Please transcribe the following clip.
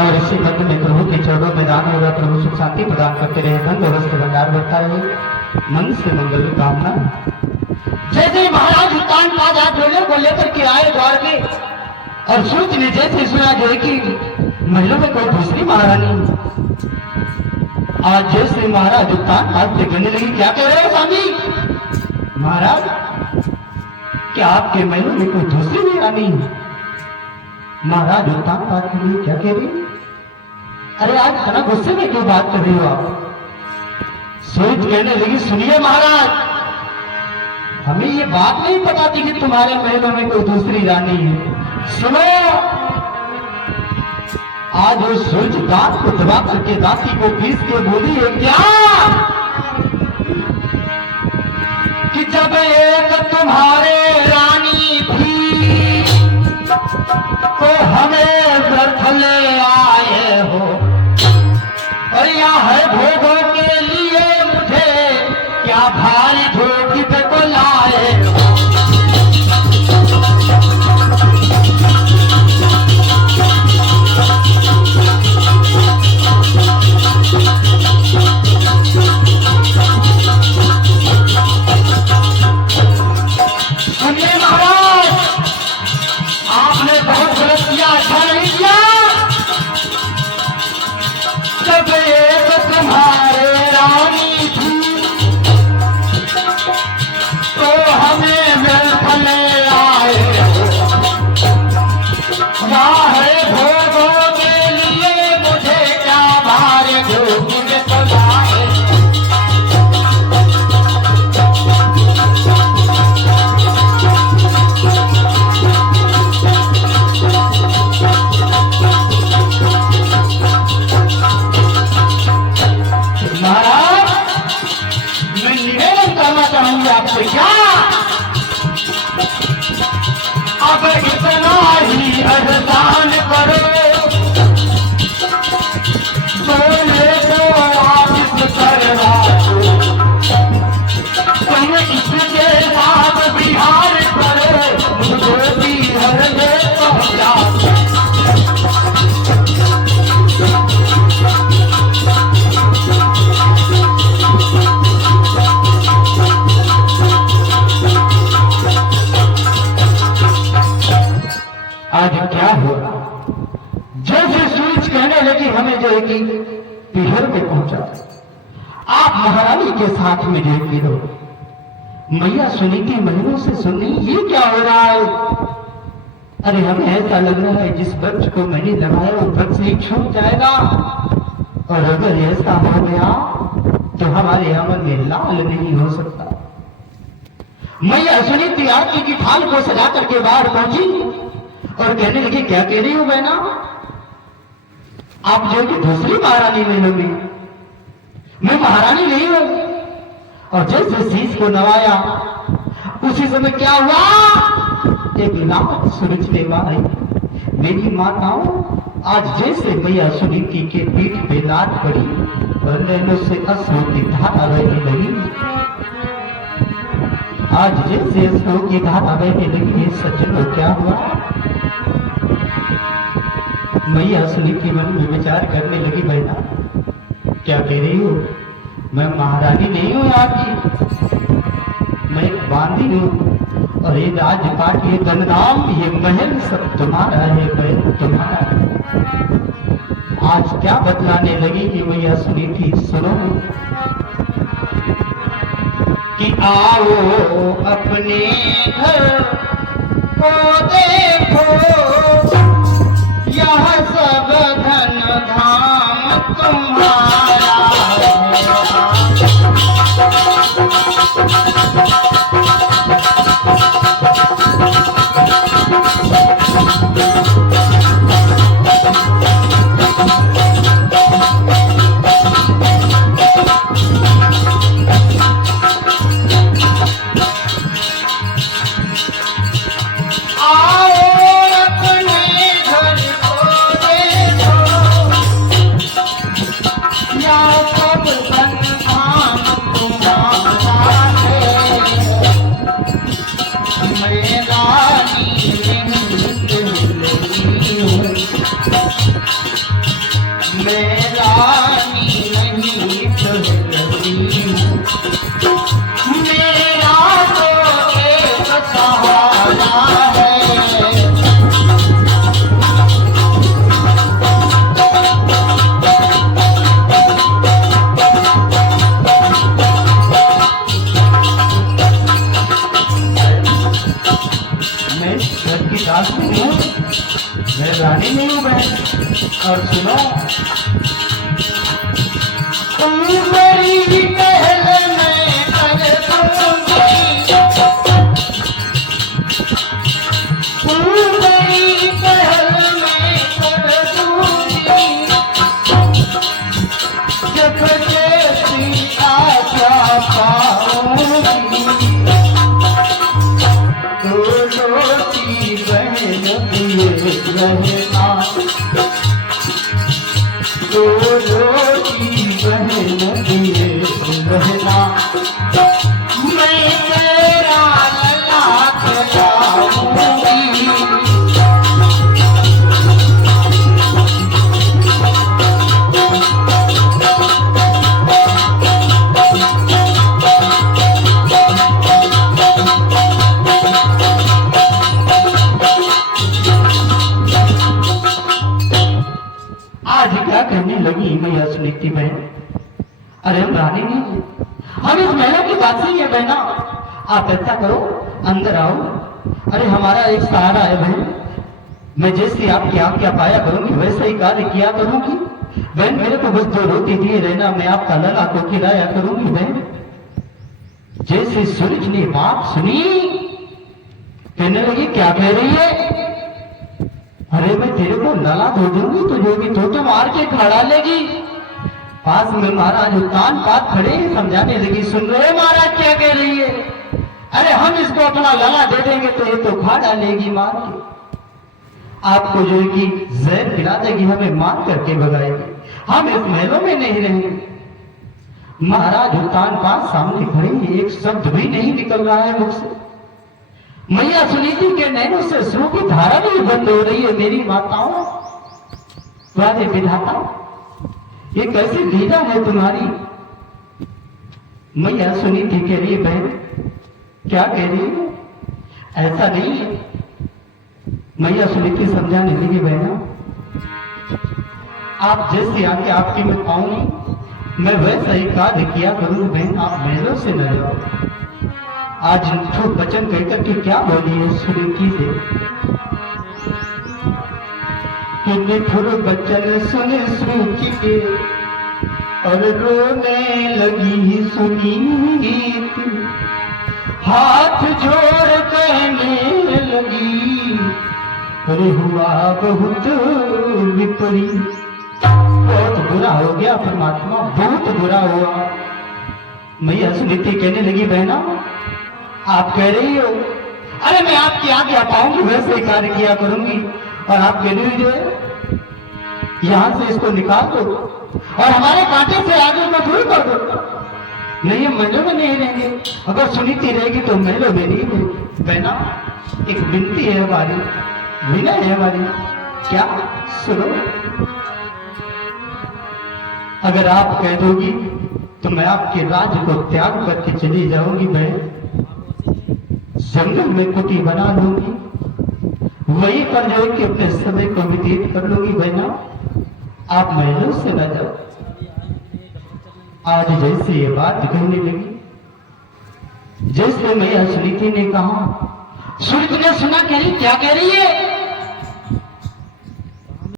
और इसी मंत्र में प्रभु के चरणों में दान होगा। प्रभु सुख शांति प्रदान करते रहे, धन व्यवस्था भंडार बढ़ता रहे, मन से मंगल की कामना। जैसे महाराज उत्तान राजा डोले को लेकर के आए द्वार में, और सूर्य ने जैसे सुना जो कि महलों में कोई दूसरी महारानी। आज जैसे महाराज उत्तान हाथ से कहने लगी, क्या कह रहे हो स्वामी? महाराज, क्या आपके महलों में कोई दूसरी महारानी? महाराज उत्तान बात के लिए क्या कह रही? अरे आज इतना गुस्से में क्यों बात कर रही हो आप? सूर्य कहने लगी, सुनिए महाराज, हमें ये बात नहीं पता थी कि तुम्हारे महलों में कोई दूसरी रानी है। सुनो, आज वो सूर्य दांत को दबा करके दांती को पीस के बोली है क्या कि जब एक तुम्हारे रानी थी तो हमें व्यर्थ ले आए हो, और यहाँ है भोगों के लिए मुझे क्या भारी धोखी पे को लाए हो। अब इतना ही एहसान करो, सोने को वापस करवा दो, तुम इसके साथ बिहार करो, मुझे भी घर में पहुंचा दो। आज क्या होगा? जैसे सूरज कहने लगी हमें जो है कि पीहर में पहुंचा, आप महारानी के साथ में जो गिरो। मैया सुनीति महीनों से सुन रही, ये क्या हो रहा है? अरे हमें ऐसा लग रहा है जिस वृक्ष को मैंने लगाया वो वृक्ष ही छूट जाएगा, और अगर ऐसा हो गया तो हमारे अमन में लाल नहीं हो सकता। मैया सुनीति आरती की थाल को सजा करके बाहर पहुंची और कहने लगी, क्या कह रही हो बहना? आप जो कि दूसरी महारानी ले लोगी, मैं महारानी नहीं हूं। और जैसे शीश को नवाया उसी समय क्या हुआ? एक लात सूरज ने मारी। मेरी माताओं, आज जैसे मैया सुनीति के पीठ पे लात पड़ी और नैनों से अश्रु की धारा बहने लगी, आज जैसे अश्रु की धारा बहने लगी, सज्जनों क्या हुआ? मैया सुनीति मन में विचार करने लगी, बहना क्या कह रही हो? मैं महारानी नहीं हूं यहाँ की, मैं एक बांदी हूं, और ये राजपाट, ये गंगाम, ये महल सब तुम्हारा है, बहन तुम्हारा है। आज क्या बतलाने लगी कि मैया सुनीति, सुनो कि आओ अपने घर को देखो, यह सब धन धाम तुम्हारा राजनी हूँ, मैं रानी नहीं हूँ बहन। और सुनो, तुम मेरी पहल में कर दूंगी, तुम मेरी पहल में कर दूंगी, जब जैसी आज्ञा पाऊंगी, दोनों की बहन दिए रहना, दोनों की बहन दिए रहना, मैं तेरा लला कराऊंगी। आज क्या कहने लगी मैया सुनीति बहन? अरे हम रानी नहीं है, हम इस महलों की बात नहीं है बहना। आप ऐसा करो, अंदर आओ। अरे हमारा एक सहारा है बहन, मैं जैसी आपकी आज्ञा पाया करूंगी वैसा ही कार्य किया करूंगी बहन। मेरे को बस दो रोटी दिए रहना, मैं आपका लला को खिलाया करूंगी बहन। जैसे सूरज ने बात सुनी, कहने लगी क्या कह रही है? अरे मैं तेरे को लला धो दूंगी तो मार के खड़ा लेगी। पास में महाराज उत्तान पात खड़े समझाने लगी, सुन रहे महाराज क्या कह रही है? अरे हम इसको अपना लला दे देंगे तो ये तो खा डालेगी मार के, आपको जो है कि जहर खिला देगी, हमें मार करके भगाएगी, हम इस महलों में नहीं रहेंगे। महाराज उत्तान पात सामने खड़े, एक शब्द भी नहीं निकल रहा है मुख से। मैया सुनीति के नैनों से अश्रु की धारा भी बंद हो रही है। मेरी माताओं, वादे विधाता, ये कैसी लीला है तुम्हारी? मैया सुनीति कह रही है, बहन क्या कह रही है? ऐसा नहीं है। मैया सुनीति समझाने लगी, बहना आप जैसी आके आपकी मैं पाऊंगी, मैं वैसा ही कार्य किया करूंगी बहन। आप महलों से न जाओ। आज झूठ वचन कहकर के क्या बोली है सुनीति से? निठुर वचन सुने सूची के और रोने लगी सुनीति, हाथ जोड़ कहने लगी, अरे हुआ बहुत विपरीत। बहुत बुरा हो गया परमात्मा, बहुत बुरा हुआ। मैया सुनीति कहने लगी, बहना आप कह रही हो, अरे मैं आपकी आज्ञा पाऊंगी वैसे ही कार्य किया करूंगी, और आप कह रही हो यहां से इसको निकाल दो और हमारे कांटे से आगे को दूर कर दो। नहीं, हम महलों में नहीं रहेंगे। अगर सुनीति रहेगी तो महलों में नहीं रहेगी। बहना एक विनती है हमारी, विनय है हमारी, क्या सुनो। अगर आप कह दोगी तो मैं आपके राज्य को त्याग करके चली जाऊंगी बहन, जंगल में कुटी बना लूंगी, वहीं पर जो कि अपने समय को व्यतीत कर लूंगी बहना। आप महलों से न जाओ। आज जैसे ये बात कहने लगी, जैसे मैया सुनीति ने कहा, सुनीति ने सुना, कह रही क्या कह रही है?